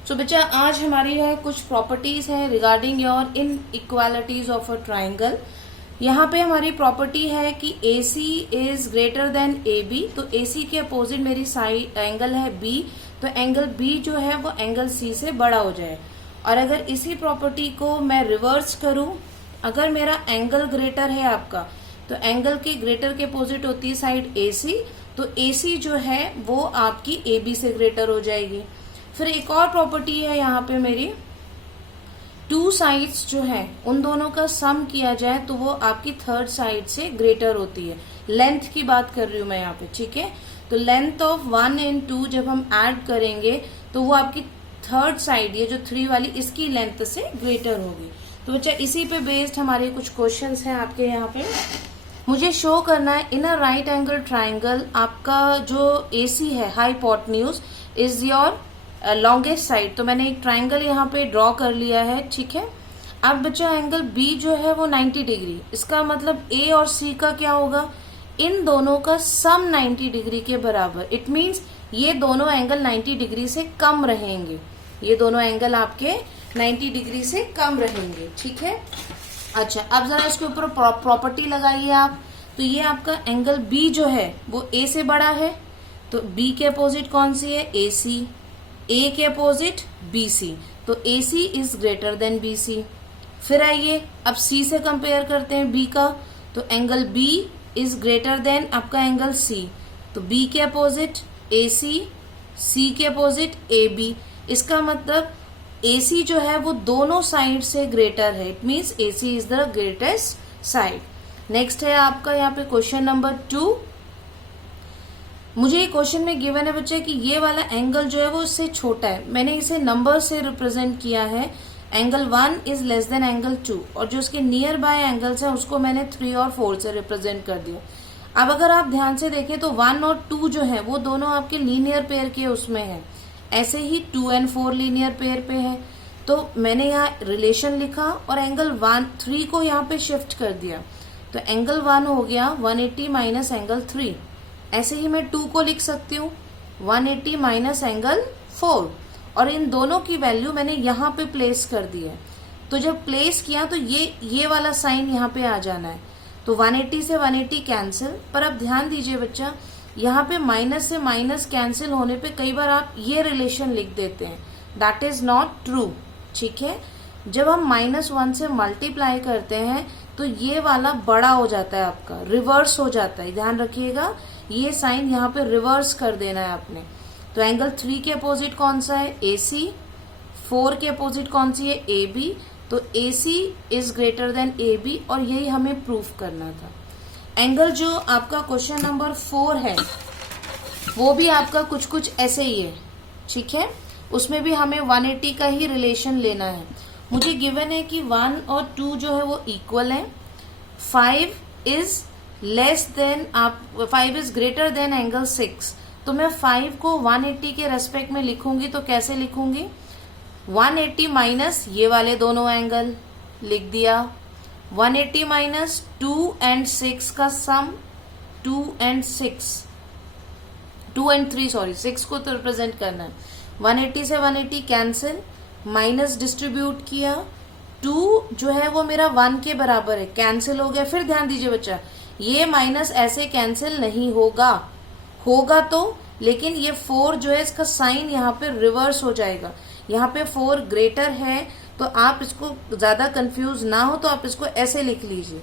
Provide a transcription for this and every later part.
सो बच्चा आज हमारी है कुछ प्रॉपर्टीज है regarding your in equalities of a triangle. यहाँ पे हमारी प्रॉपर्टी है कि AC is greater then AB, तो AC के अपोजिट मेरी साइड एंगल है B, तो एंगल B जो है वो एंगल C से बड़ा हो जाए। और अगर इसी प्रॉपर्टी को मैं रिवर्स करूं, अगर मेरा एंगल ग्रेटर है आपका, तो एंगल के ग्रेटर के अपोजिट होती है साइड AC, तो AC जो है वो आपकी AB से ग्रेटर हो जाएगी। फिर एक और प्रॉपर्टी है यहाँ पे मेरी, टू साइड्स जो है उन दोनों का सम किया जाए तो वो आपकी थर्ड साइड से ग्रेटर होती है। लेंथ की बात कर रही हूं मैं यहाँ पे, ठीक है। तो लेंथ ऑफ 1 एंड 2 जब हम ऐड करेंगे तो वो आपकी थर्ड साइड, ये जो 3 वाली, इसकी लेंथ से ग्रेटर होगी। तो बच्चा इसी पे बेस्ड हमारे कुछ क्वेश्चंस हैं आपके यहाँ पे। मुझे शो करना है इन अ राइट एंगल ट्राइंगल आपका जो AC है hypotenuse is your longest side. तो मैंने एक ट्राइंगल यहाँ पे ड्रॉ कर लिया है, ठीक है। अब बच्चा एंगल B जो है वो 90 डिग्री, इसका मतलब A और C का क्या होगा, इन दोनों का सम 90 डिग्री के बराबर। इट मीन्स ये दोनों एंगल 90 डिग्री से कम रहेंगे, ये दोनों एंगल आपके 90 डिग्री से कम रहेंगे, ठीक है। अच्छा, अब जरा इसके ऊपर प्रॉपर्टी लगाइए आप। तो ये आपका एंगल B जो है वो A से बड़ा है, तो B के अपोजिट कौन सी है, AC। A के अपोजिट BC, तो AC is greater then BC। फिर आइए अब C से कंपेयर करते हैं B का, तो angle B is greater then आपका एंगल C, तो B के अपोजिट AC, C के अपोजिट AB। इसका मतलब AC जो है वो दोनों साइड से ग्रेटर है, it means AC is the greatest side. Next है आपका यहाँ पे क्वेश्चन नंबर 2। मुझे क्वेश्चन में गिवन है बच्चे कि ये वाला एंगल जो है वो इससे छोटा है, मैंने इसे नंबर से रिप्रेजेंट किया है। Angle 1 is less then angle 2, और जो इसके नियर बाय एंगल्स हैं उसको मैंने 3 और 4 से रिप्रेजेंट कर दिया। अब अगर आप ध्यान से देखें तो 1 और 2 जो है वो दोनों आपके लीनियर पेयर के उसमें है, ऐसे ही 2 एंड 4 लीनियर पेयर पे है। तो मैंने यहाँ रिलेशन लिखा और एंगल 3 को यहाँ पे शिफ्ट कर दिया, तो एंगल 1 हो गया 180 माइनस एंगल 3। ऐसे ही मैं 2 को लिख सकती हूँ 180 माइनस एंगल 4, और इन दोनों की वैल्यू मैंने यहाँ पे प्लेस कर दी है। तो जब प्लेस किया तो ये वाला साइन यहाँ पे आ जाना है, तो 180 से 180 कैंसिल। पर अब ध्यान दीजिए बच्चा, यहाँ पे माइनस से माइनस कैंसिल होने पे कई बार आप ये रिलेशन लिख देते हैं, दैट इज नॉट ट्रू, ठीक है। जब हम -1 से मल्टीप्लाई करते हैं तो ये वाला बड़ा हो जाता है आपका, रिवर्स हो जाता है, ध्यान रखिएगा। ये साइन यहाँ पे रिवर्स कर देना है आपने। तो एंगल 3 के अपोजिट कौन सा है, AC। 4 के अपोजिट कौन सी है, AB। तो AC is greater then AB, और यही हमें प्रूफ करना था। एंगल जो आपका क्वेश्चन नंबर 4 है वो भी आपका कुछ कुछ ऐसे ही है, ठीक है। उसमें भी हमें 180 का ही रिलेशन लेना है। मुझे गिवन है कि 1 और 2 जो है वो इक्वल है, 5 is less then 5 is greater than angle 6। तो मैं 5 को 180 के रेस्पेक्ट में लिखूंगी, तो कैसे लिखूंगी, 180 माइनस ये वाले दोनों एंगल लिख दिया, 180 माइनस 2 एंड 6 का सम, 2 एंड 3 सॉरी, 6 को तो रिप्रेजेंट करना है। 180 से 180 कैंसिल, माइनस डिस्ट्रीब्यूट किया, 2 जो है वो मेरा 1 के बराबर है, कैंसिल हो गया। फिर ध्यान दीजिए बच्चा, ये माइनस ऐसे कैंसिल नहीं होगा, होगा तो, लेकिन ये 4 जो है इसका साइन यहाँ पे रिवर्स हो जाएगा। यहाँ पे 4 ग्रेटर है, तो आप इसको ज्यादा कंफ्यूज ना हो तो आप इसको ऐसे लिख लीजिए,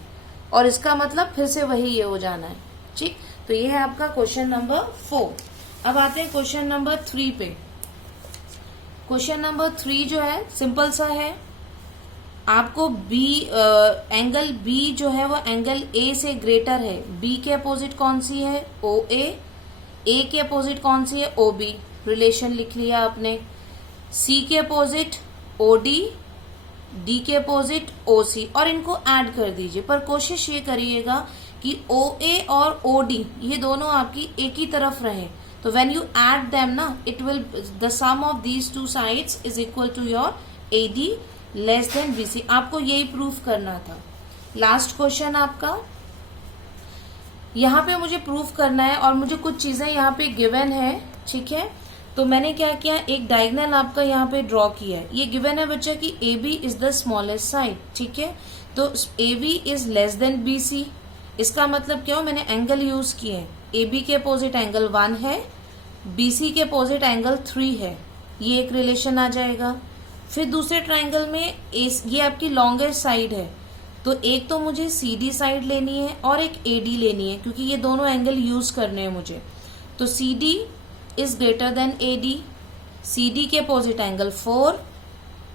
और इसका मतलब फिर से वही ये हो जाना है, ठीक। तो ये है आपका क्वेश्चन नंबर 4। अब आते हैं क्वेश्चन नंबर 3 पे। क्वेश्चन नंबर 3 जो है सिंपल सा है, आपको एंगल B जो है वो एंगल A से ग्रेटर है। B के अपोजिट कौन सी है, OA। A के अपोजिट कौन सी है, OB। रिलेशन लिख लिया आपने। C के अपोजिट OD, D के अपोजिट OC, और इनको ऐड कर दीजिए। पर कोशिश ये करिएगा कि OA और OD ये दोनों आपकी एक ही तरफ रहे, तो व्हेन यू ऐड देम ना, it will the sum of these 2 sides is equal to your AD less than BC। आपको यही प्रूफ करना था। लास्ट क्वेश्चन आपका, यहाँ पे मुझे प्रूफ करना है, और मुझे कुछ चीजें यहाँ पे गिवन है, ठीक है। तो मैंने क्या किया, एक डायगोनल आपका यहाँ पे ड्रॉ किया है। ये गिवन है बच्चा कि A B is the smallest side, ठीक है। तो A B is less than B C, इसका मतलब क्या हो, मैंने एंगल यूज किए हैं। ए बी के अपोजिट एंगल 1 है, बी सी के अपोजिट एंगल 3 है, ये एक रिलेशन आ जाएगा। फिर दूसरे ट्राइंगल में ये आपकी लॉन्गेस्ट साइड है, तो एक तो मुझे सी डी साइड लेनी है और एक ए डी लेनी है, क्योंकि ये दोनों एंगल यूज करने हैं मुझे। तो C D is greater than A D, C D के अपोजिट एंगल 4,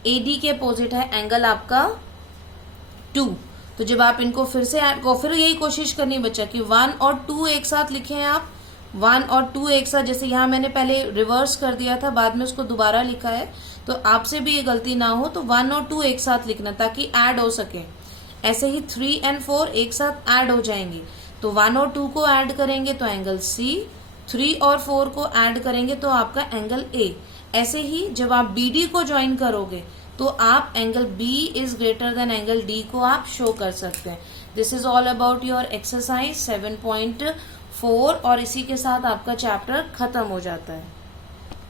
ए डी के अपोजिट है एंगल आपका 2। तो जब आप इनको फिर से ऐड को, फिर यही कोशिश करनी बच्चा कि 1 और 2 एक साथ लिखे हैं आप, 1 और 2 एक साथ। जैसे यहाँ मैंने पहले रिवर्स कर दिया था, बाद में उसको दोबारा लिखा है, तो आपसे भी ये गलती ना हो, तो 1 और 2 एक साथ लिखना ताकि ऐड हो सके। ऐसे ही 3 और 4 एक साथ ऐड हो जाएंगे, तो 1 और 2 को ऐड करेंगे तो एंगल सी, 3 और 4 को ऐड करेंगे तो आपका एंगल ए। ऐसे ही जब आप बी डी को ज्वाइन करोगे तो आप angle B is greater than angle D को आप शो कर सकते हैं। This is all about your exercise 7.4 और इसी के साथ आपका चैप्टर खत्म हो जाता है।